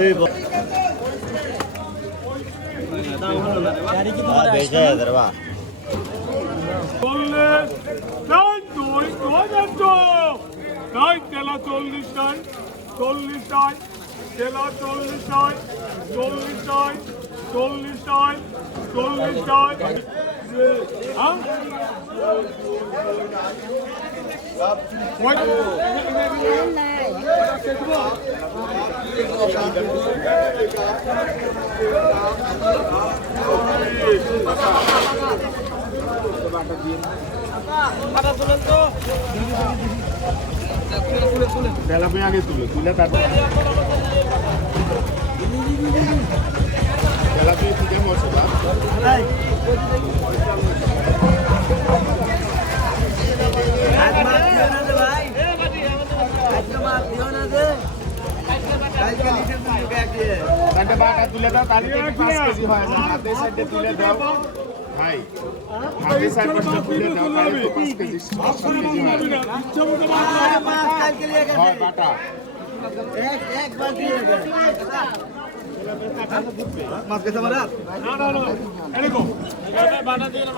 এই বেশি হাজার বা চল্লিশ নাই দুই দু হাজার দু নাই তেলা চল্লিশ নাই চল্লিশ নাই তেলা চল্লিশ নাই চল্লিশ নাই চল্লিশ নাই চল্লিশ নাই হ্যাঁ। তেলাপিয়া আগে তুলে তুলে তারপর বাটা তুলে দাও তাহলে থেকে পাঁচ কেজি হয় হাতে সাইডে তুলে দাও। ভাই হাতে সাইডে তুলে দাও তাহলে তো পাঁচ কেজি সাত কেজি বাটা। না না না এনে গো।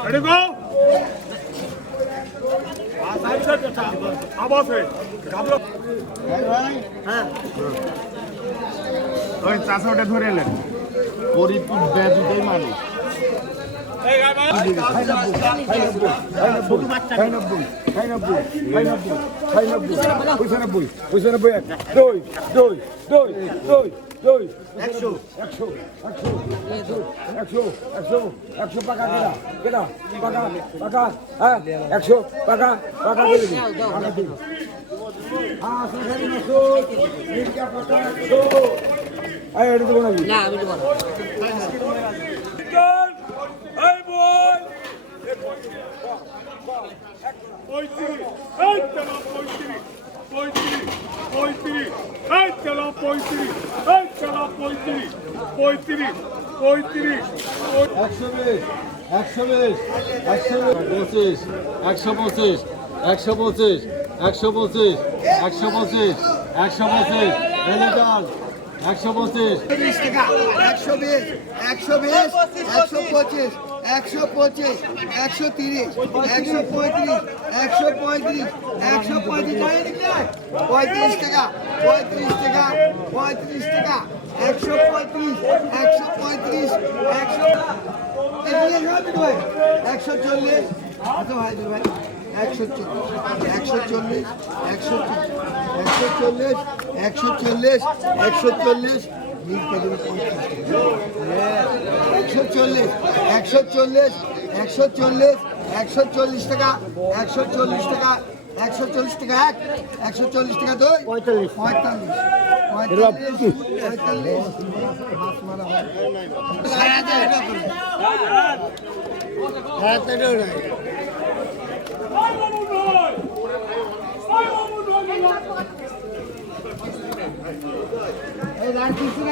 এনে গো। আবাস হে গাবলো ওই চাষা ওটা ধরে এলেন ফরিদপুর বেজুতেই মানুষ একশো একশো একশো একশো একশো একশো পাকা পাকা পাকা হ্যাঁ একশো পাকা পাকা করে দিন দিন হ্যাঁ না আমি দেবো না। এই বল পঁয়ত্রিশ এই চলো পঁয়ত্রিশ পঁয়ত্রিশ পঁয়ত্রিশ এই চলো পঁয়ত্রিশ এই চলো পঁয়ত্রিশ পঁয়ত্রিশ পঁয়ত্রিশ একশো বিশ একশো বিশ একশো পঁচিশ একশো পঁচিশ একশো পঁচিশ একশো পঁচিশ একশো পঁচিশ একশো পঁচিশ এলিটাল একশো পঁচিশ। বিশ টাকা, একশো বিশ একশো বিশ, একশো পঁচিশ একশো পঁচিশ, একশো তিরিশ, একশো পঁয়ত্রিশ একশো পঁয়ত্রিশ একশো পঁয়ত্রিশ পঁয়ত্রিশ টাকা পঁয়ত্রিশ টাকা পঁয়ত্রিশ টাকা, একশো পঁয়ত্রিশ একশো পঁয়ত্রিশ, একশো একশো চল্লিশ ভাই ভাই। একশো একশো চল্লিশ একশো একশো চল্লিশ একশো চল্লিশ একশো চল্লিশ একশো চল্লিশ একশো চল্লিশ একশো চল্লিশ একশো চল্লিশ টাকা একশো চল্লিশ টাকা একশো চল্লিশ টাকা এক একশো চল্লিশ টাকা দুই পঁয়তাল্লিশ পঁয়তাল্লিশ পঁয়তাল্লিশ পঁয়তাল্লিশ হয় এই রাজকৃষ্ণ